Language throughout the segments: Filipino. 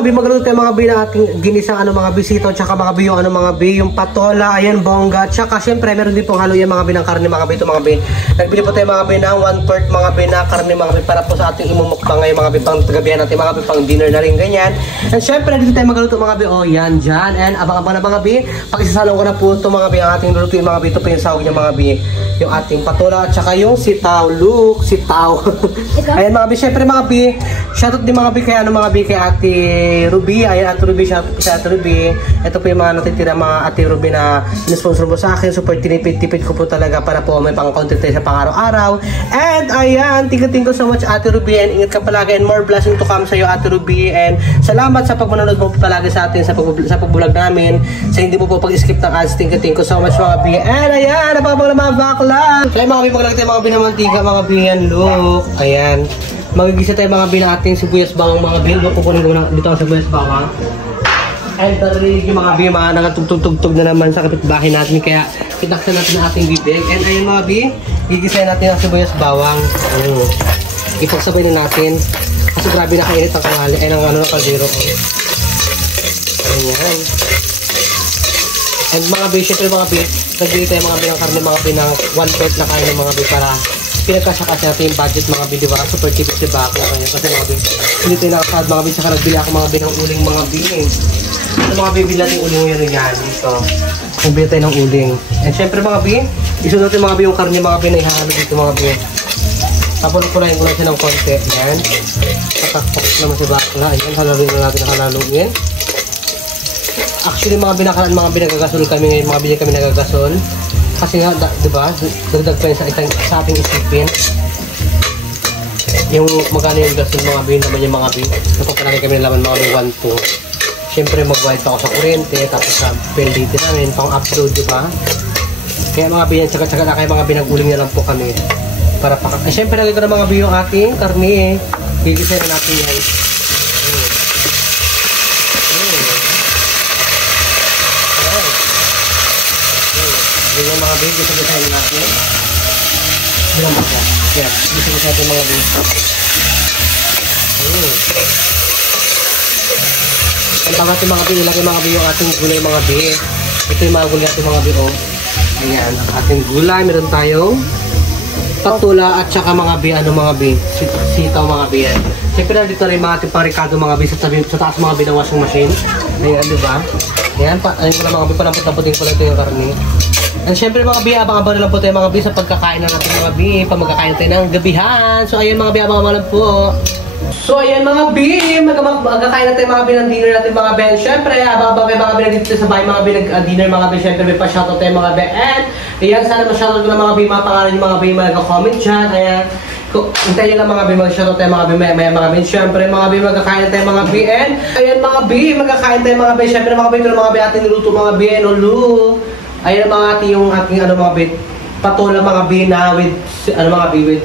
mga bi, magluto tayo mga bi na ating ginisang mga bisito, tsaka mga bi yung mga bi, yung patola, ayan, bongga, tsaka syempre meron din pong halo yan mga bi ng karne mga bi, ito mga bi. Nagbili po tayo mga bi ng 1/4 mga bi na karne mga bi para po sa ating imumukbang ngayon mga bi, pang gabihan natin mga bi, pang dinner na rin ganyan. And syempre dito tayo magluto mga bi, oh yan dyan, and abang-abang na mga bi, pag isasalong ko na po ito mga bi, ang ating lulutuin mga bi, ito po yung sahog niya mga bi, yung ating patola, at tsaka yung sitaw, look, sitaw. Ayan mga bi, syempre mga bi, shoutout din mga bi kay mga bi kay Ate Ruby. Ayan, Ate Ruby, shoutout po sa Ate Ruby. Ito po yung mga natitira mga Ate Ruby na sponsor mo sa akin. Super tinipid-tipid ko po talaga para po may pang-content tayo sa pang-araw-araw. And ayan, thank you so much Ate Ruby, and ingat ka palagi, and more blessing to come sa iyo Ate Ruby. And salamat sa pagmanonood mo po palagi sa atin sa pag-vlog namin, sa hindi mo po pag-skip ng ads. Thank you so much mga bi. And ayan, napapang na mga bakla. Kaya mga bi, maglagay tayo mga bi ng mantika mga bi. Yan, look. Ayan. Magigisa tayo mga bi na ating sibuyas bawang mga bi. Kukunin ko na dito ang sibuyas bawang. And narinig yung mga bi, mga nakatugtog-tugtog na naman sa kapitbahay natin. Kaya kitaksan natin ang ating bibig. And ayun mga bi, gigisahin natin ang sibuyas bawang. Ipagsabay na natin. Kasi grabe nakainit ang kangali. Ay, ng kaldero. Ayan. And mga bi, syempre mga bi, nagbili tayo mga bi ng karne mga bi ng 1/4 na kain ng mga bi para pinagkasya-kasya natin yung budget mga bi, diba? Super tipid si Bako kaya kasi mga bi, hindi tayo nakasahad mga bi, saka nagbili ako mga bi ng uling mga bi. Ito mga bi, natin yung uling yan dito. Nagbili tayo ng uling. And syempre mga bi, isunod natin mga bi yung karne mga bi na ihahalo dito mga bi. Tapos pulahin ko lang siya ng konti. Yan. Tatak-tak naman si Bako na. Ayan, halaluin na natin ang halaluin. Actually mga binakalaan, mga binagagasol kami ngayon, mga bili kami nagagasol. Kasi nga, diba, dagdag pa yun sa ating isipin. Yung magkano yung gasol mga bin naman yung mga bin. Napapalagay kami ng laman mga bin 1-2. Siyempre mag-wide ako sa kuryente, tapos sa bill dito namin, pang-upload, diba? Kaya mga bin, tsaka na kayo mga binag-uling na lang po kami. Para siyempre lagay ko na mga bin yung ating karne. Gigisayin na natin yan. Yung mga baby, gusto-gusto natin. Bilang ba siya? Yan, gusto-gusto natin mga baby. Ang pangat yung mga baby, ilagay mga baby yung ating gulay mga baby. Ito yung mga gulay natin mga baby. Ayan, ang ating gulay. Meron tayong patula at saka mga baby, mga baby. Sitaw mga baby. Siyempre na dito rin mga ating parikado mga baby sa taas mga baby ng washing machine. Ayan, diba? Ayan, ayun ko na mga baby, palampot-lampotin ko lang ito yung karne. And syempre mga bi, abang-abang na lang po tayo mga bi sa pagkakain na natin mga bi, pag magkakain tayo ng gabihan. So ayan mga bi, abang-abang lang po. So ayan mga bi, magkakain na tayo mga bi ng dinner natin mga bi. And syempre, abang-abang kayo mga bi na dito sa bahay mga bi nag-dinner mga bi. Syempre may pa-shoutout tayo mga bi. And ayan, sana ma-shoutout ko na mga bi, mga pangalan yung mga bi, mag-comment dyan. Ayan, hintayin lang mga bi, mag-shoutout tayo mga bi, maya mga bi. Syempre mga bi, magkakain na tayo mga bi. And ayan mga bi, magkakain tayo mga bi. Syempre mga bi, ito na mga bi ating niluto mga bi. And olu. Ayan mga ati yung ating mga bit, patola mga bi na with mga bi with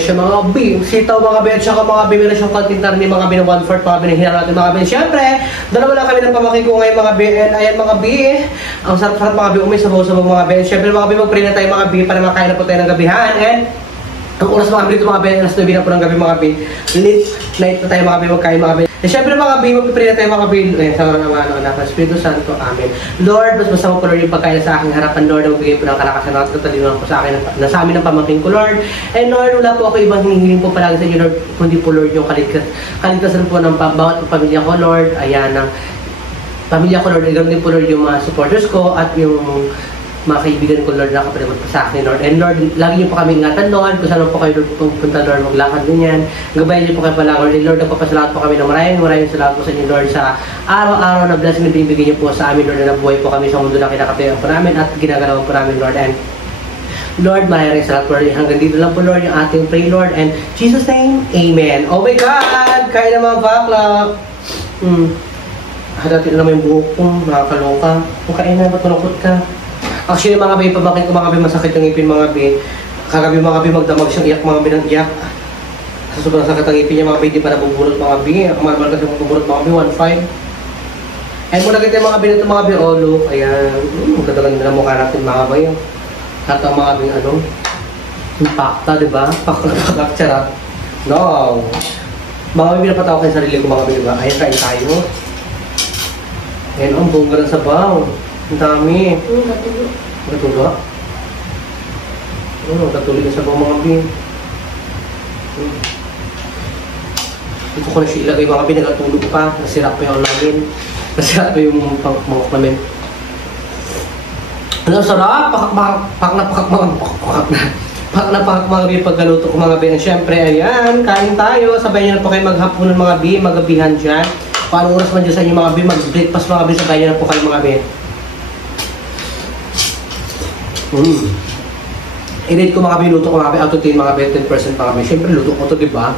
siya mga bi, sitaw mga bi, at saka mga bi, meron siyang kontintar ni mga bi na 1/4 mga bi na hinalo natin mga bi. Siyempre, dalawa lang kami ng pamakin ko ngayon mga bi. And ayan mga bi, ang sarap-sarap mga bi, umay sabaw-sabaw mga bi. Siyempre mga bi, mag-pray na tayo mga bi para makain na po tayo ng gabihan. And ang oras mga bi dito mga bi, alas 9 na po ng gabi mga bi. Late night na tayo mga bi, magkain mga bi. Eh, syempre mga bi, mag-pray na tayo mga bi. Sa mga anak ng Espiritu Santo. Amen. Lord, mas masama po Lord yung pagkain sa aking harapan, Lord. Ang bigay po ng kalakasan at katalinuhan po sa akin, na sa amin ng pamangkin ko, Lord. And Lord, wala po ako ibang hinihiling po palagi sa inyo, Lord. Kundi po, Lord, yung kaligtasan po ng bawat pamilya ko, Lord. Ayan, ng pamilya ko, Lord. Ganoon din po, Lord, yung mga supporters ko at yung mga kaibigan ko, Lord, nakapalagod po sa akin, Lord. And Lord, lagi niyo po kami ingatan, Lord. Kung saan po kayo, Lord, pupunta, Lord, maglakad ganyan. Gabayan niyo po kayo pala, Lord. And Lord, nagpapasalamat po kami ng maraming salamat po sa inyo, Lord, sa araw-araw na blessing na binibigay niyo po sa amin, Lord, na nabuhay po kami sa mundo na kinakatayan po namin at ginagalawan po namin, Lord. And Lord, maraming salamat po, Lord. Hanggang dito lang po, Lord, yung ating pray, Lord. And Jesus' name, Amen. Oh my God! Kaya na mga bakla. Hadatin naman yung buhok ko, nakakaloka. Kung kain na, ba't malungkot ka? Actually mga bi, pabakit ko mga bi, masakit yung ngipin mga bi. Kagabi mga bi, magdamag siyang iyak mga bi ng iyak. Sa sobrang sakit ang ngipin niya mga bi, di pa nabubulot mga bi. Ang marmal kasi mabubulot mga bi, 1.5. And muna kita mga bi nito mga bi, oh look, ayan. Magkatalan na mukha natin mga bi. At ang mga bi, impacta, di ba? Pakak, charot. No. Mga may pinapatawa ko yung sarili ko mga biba. Ayan, kain tayo. Ayan, ang bongga ng sabaw. Ang dami. Katulo? Katulo yung sabaw mga bin. Dito ko na siya ilagay mga bin, nagatulog pa. Nasira pa yung namin. Nasira pa yung mangkok namin. Ano, sarap! Pakak na mga bin pagkaluto ko mga bin. Siyempre, ayan, kain tayo. Sabay nyo na po kayo maghapunan mga bin, magabihan dyan. Paano oras man dyan sa inyo mga bin, mag-breakfast mga bin, sabay nyo na po kayo mga bin. I-rate ko mga bin, luto ko mga bin, out of 10 mga bin, 10% mga bin. Siyempre, luto ko to, diba?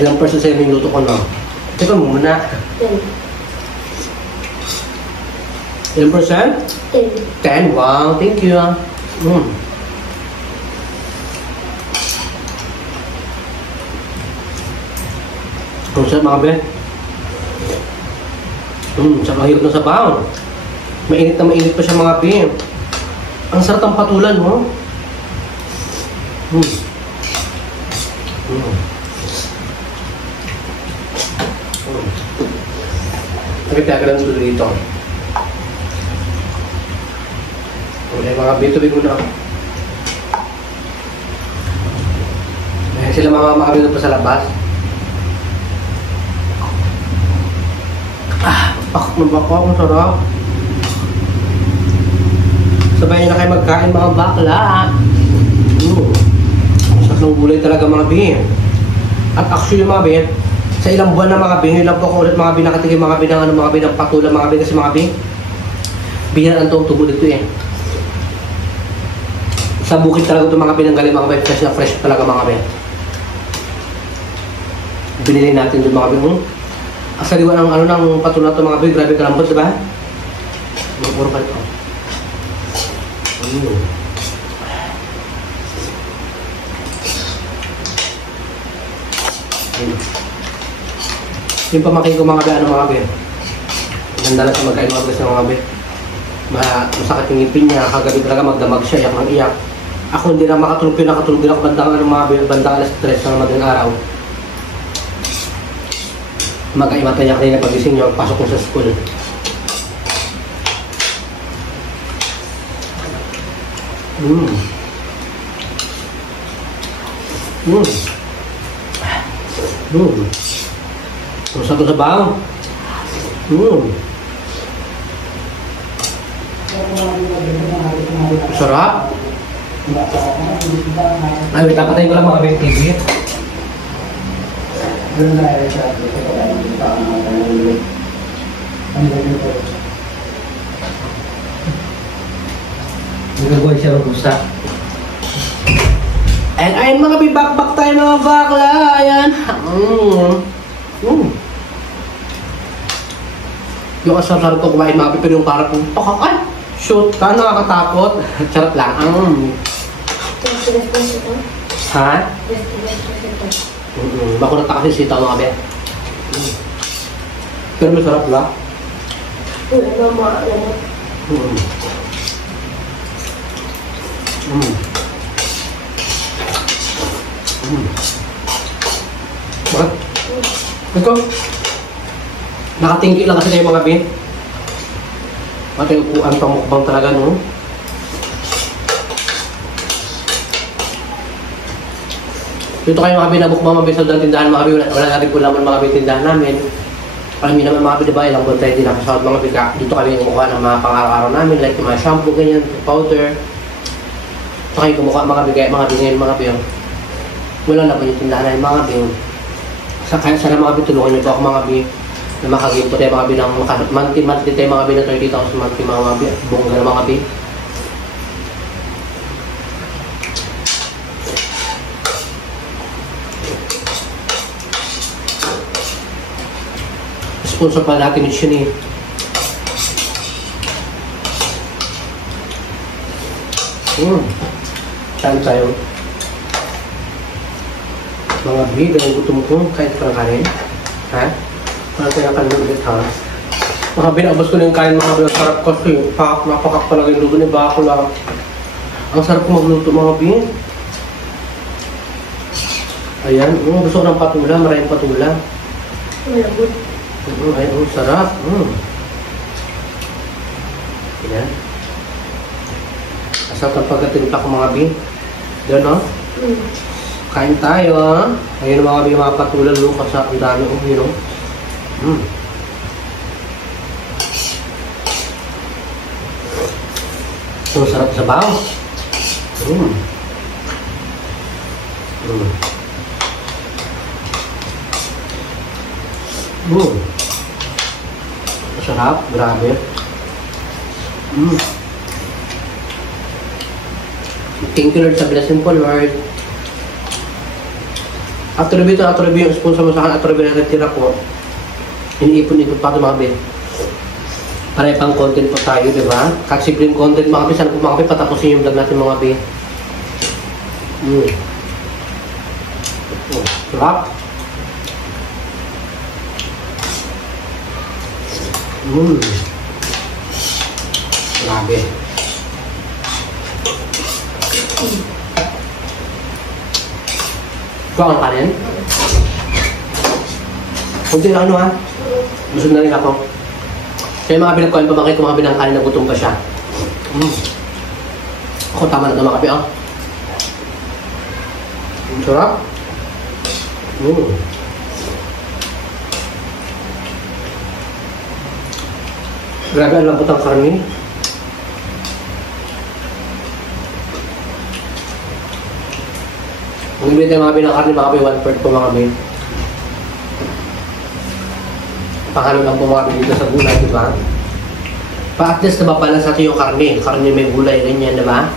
Ilang percent sa'yo yung luto ko, no? Teka muna. 10. Ilang percent? 10. 10? Wow, thank you. Ang sarap mga ben. Sarap ang hirap ng sabaw. Mainit na mainit pa siya mga ben. Ang sarap ang patulan, no? Nagkitaga lang tuloy dito. Okay, mga bitubig muna. Ayan sila mga dito pa sa labas. Pakak ng bako, ang sarap. Sabay nyo na kayo magkain mga bakla. Sarap ng gulay talaga mga bin. At actually mga bin, sa ilang buwan na mga bin, ilang po ako ulit mga bin nakatigil mga bin ng mga bin ng patulang mga bin kasi mga bin. Bihan ang tubo dito eh. Sa bukid talaga ito mga bin ang galing mga bin, fresh na fresh talaga mga bin. Binili natin doon mga bin. Asaliwan ang ng patulang ito mga bin, grabe kalambot diba? Puro pa ito. Yung pamakin ko mga be, ano mga be? Ganda lang sa magkain mga be sa mga be. Masakit yung ngipin niya, kagabi talaga magdamag siya, iyak ng iyak. Ako hindi na makatulog, pinakatulog din ako bandang ano mga be, bandang alas 3 ng madaling araw. Magkaimata niya kanina pagising niya, pasok ko sa school. Masarap sa sabaw. Sarap. Ay, wait, patayin ko lang mga big TV. Nagagawa siya ng pusa. And ayun mga bibakbak tayo mga bakla. Ayan. Yung asar-sar ko kumain mga pero yung parang pakakay. Shoot ka, nakakatakot. Charot lang. Ha? Bakulat na kasi sitaw mga be. Pero masarap lang. Bakit? Ito? Nakatinggi lang kasi tayo mga bin. Mati upuan pamukbang talaga, no? Dito kayo mga bin, nabukbang mga bin sa tindahan mga bin. Wala natin po naman mga bin tindahan namin. Alam niyo naman mga bin, diba? Ilang buwan tayo din nakasahod mga bin. Dito kami kumukuha ng mga pang-araw-araw namin. Like yung mga shampoo, ganyan, powder. Dito kayo kumukuha mga bin, mga bin ngayon mga bin. Wala na po yung tindahan namin mga bin. Kaya sana mga bin, tulungan niyo po ako mga bin. Na makaging po tayo mga bin ng monthly tayo mga bin na 30,000 monthly mga bin. Bongga na mga bin. Sponsor pa natin ni Shini. Saan tayo? Mga bin, ganun gutom ko. Kahit ka ng kanin. Ha? Wala tayo ng kanin ulit ha. Mga bin, abas ko na yung kain mga bin. Ang sarap kasi. Napakak talaga yung luto ni Bakula. Ang sarap ko magluto mga bin. Ayan, gusto ko ng patula, maraming patula. Malabot. Ayun, sarap. Ayan. Asal kapag tinta ko mga bi. Diyan, no? Kain tayo, ha? Ayun mga bi, mga patula, Lucas, ang dami, you know? Sarap sa baw. Sarap, grabe. Thank you Lord sa blessing po, Lord. After review yung sponsor mo sa akin, after review na tira po. Iniipon-ipon pa ito mga bin. Para pang content po tayo, di ba? Kahit simpleng content mga bin, sana po mga bin, patapusin yung vlog natin mga bin. Sarap. Grabe. Ito ang kanin. Kunti na ano ha. Busog na rin ako. Kaya mga pinagkuhan pa bakit kung mga binangkanin na gutom pa siya. Ako tama na ito mga kape oh. Sarap. Grabe ang lambot ang karne. Kung ibig tayo mga binang karne, mga kape, 1/4 po mga kape. Pakalo lang po mga kape dito sa gulay, diba? Pa-at least na mapala sa atin yung karne. Karne may gulay, ganyan, diba?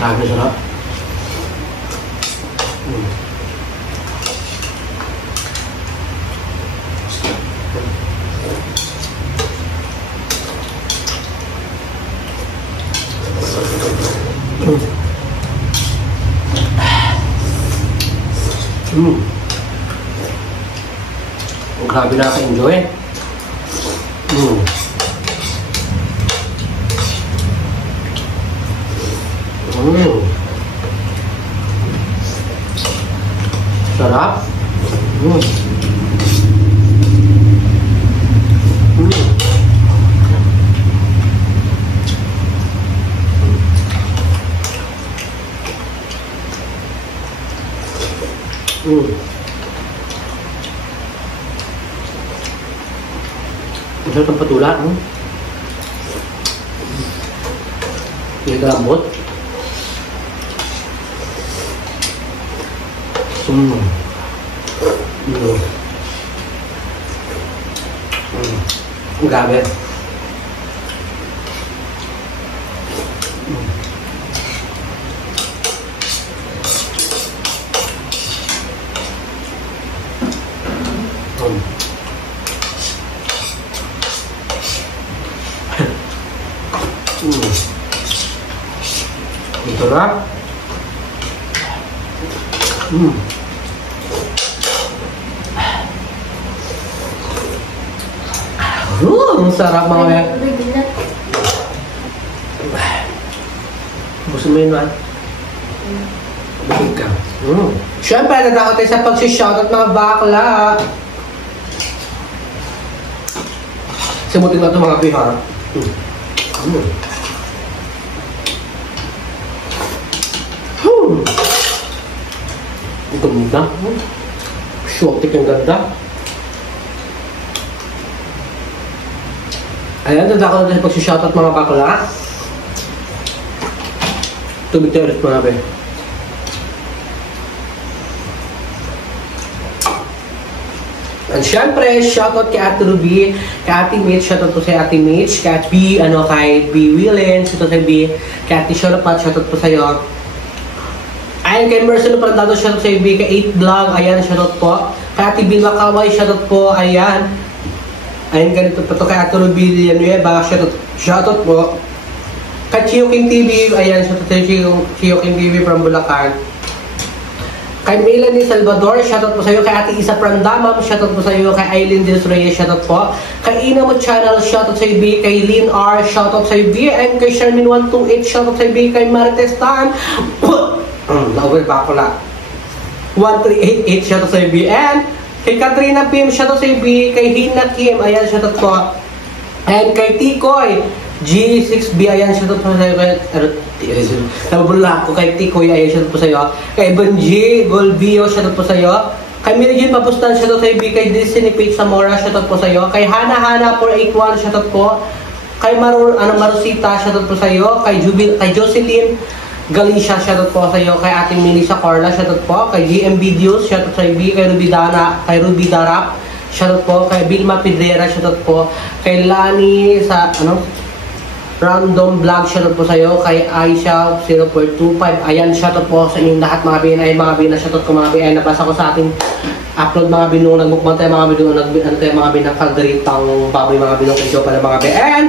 Grabe sarap. Grabe nakaka-enjoy. Sarap. Masarap ang patula. Hindi ka lambot. Grabe. Ang sarap. Ang sarap mga kaya. Gusto mo yun ba? Busog ka. Siyempre, natakot tayo sa pag-shoutout mga bakla. Simutin na ito mga bihar. Ang ganda. Shortik ang ganda. Ayan, natakot na tayo sa pag-shoutout mga bakla. Tubig tayo ulit mga be. And syempre, shoutout kay Ate Ruby, kay Ate Mitch, shoutout po sa Ate Mitch, kay Ate B, kay B. Willens, shoutout sa B, kay Ate Shoropat, shoutout po sa'yo. Ayan, kay Mercy Luprandado, shoutout sa B, kay 8 Vlog, ayan, shoutout po. Kay Ate Bin Makaway, shoutout po, ayan. Ayan, ganito po to kay Ate Ruby Villanueva, shoutout po. Kay Chio King TV, ayan, shoutout sa Chio King TV from Bulacan. Kay Melanie Salvador, shoutout po sa iyo. Kay Ate Isa Prandamam, shoutout po sa iyo. Kay Aileen Diaz Reyes, shoutout po. Kay Ina Mo Channel, shoutout sa iyo. Kay Lynn R, shoutout sa iyo. And kay Shermin 128, shoutout sa iyo. Kay Marites Tan, na-over ba ako la? 1388, shoutout sa iyo. And kay Katrina Pim, shoutout sa iyo. Kay Hina Kim, ayan, shoutout po. And kay Tikoy G6B, ayan, shoutout po sa iyo. Nabula ko kay Tikoy, ayan, shoutout po sa iyo. Kay Benji Golbio, shoutout po sa iyo. Kay Mirjin Mapustan, shoutout sa iyo. Kay Destiny Page Zamora, shoutout po sa iyo. Kay Hana 481, shoutout po. Kay Marusita, shoutout po sa iyo. Kay Jocelyn Galicia, shoutout po sa iyo. Kay Ating Melissa Corla, shoutout po. Kay GM Videos, shoutout sa iyo. Kay Ruby Darap, shoutout po. Kay Vilma Pedrera, shoutout po. Kay Lani sa Random Vlog, shoutout po sa iyo. Kay Aisha 0.25, ayan, shoutout po sa inyong lahat mga bin. Ay mga bin, shoutout ko mga bin. Ay nabasa ko sa ating upload mga bin nung nagmukbang tayo mga bin nung mga bin ng kalderitang baboy mga bin nung kayo pala mga bin. And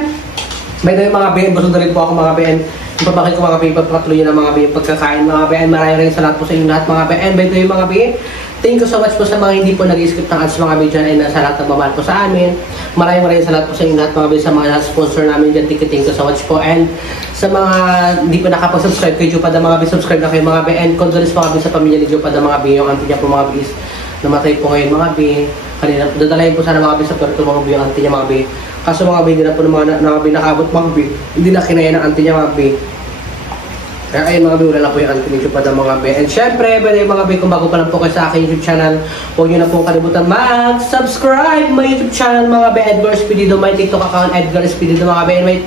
may tayo mga bin, busog na rin po ako mga bin. Ipapakit ko mga bin, ipapatuloy na mga bin pagkakain mga bin. Maraming salamat po sa inyong lahat mga bin. And may tayo mga bin, thank you so much po sa mga hindi po nag-skip ng ads mga bin dyan ay nasa lahat ng mamahal po sa amin. Maraming salamat po sa inyo lahat mga bin, sa mga sponsor namin dyan. Thank you so much po. And sa mga hindi pa nakapag-subscribe kay Jupada mga bin, subscribe na kayo mga bin. And condolence mga bin sa pamilya ni Jupada mga bin. Yung auntie niya po mga bin namatay po ngayon mga bin. Kanina, dadalayin po sana mga bin sa Puerto mga bin yung auntie niya mga bin. Kaso mga bin, hindi na po mga bin nakabot mga bin. Hindi na kinaya ng auntie niya mga bin. Kaya ayun mga bin, wala lang po yung auntie ni Jupada mga bin. And syempre, mga bin, kung bago pa lang po kayo sa aking YouTube channel, huwag nyo na po kalimutan mag-subscribe my YouTube channel mga bin. Edgar Espirido, my TikTok account Edgar Espirido mga bin. My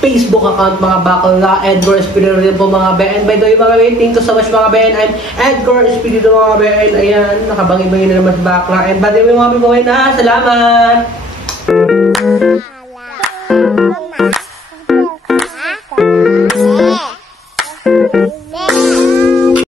Facebook account mga bakla Edgar Espirido rin po mga bin. And by the way mga bin, thank you so much mga bin. I'm Edgar Espirido mga bin. Ayan, nakabangi-bangi na naman sa bakla. And by the way mga bin, na salamat!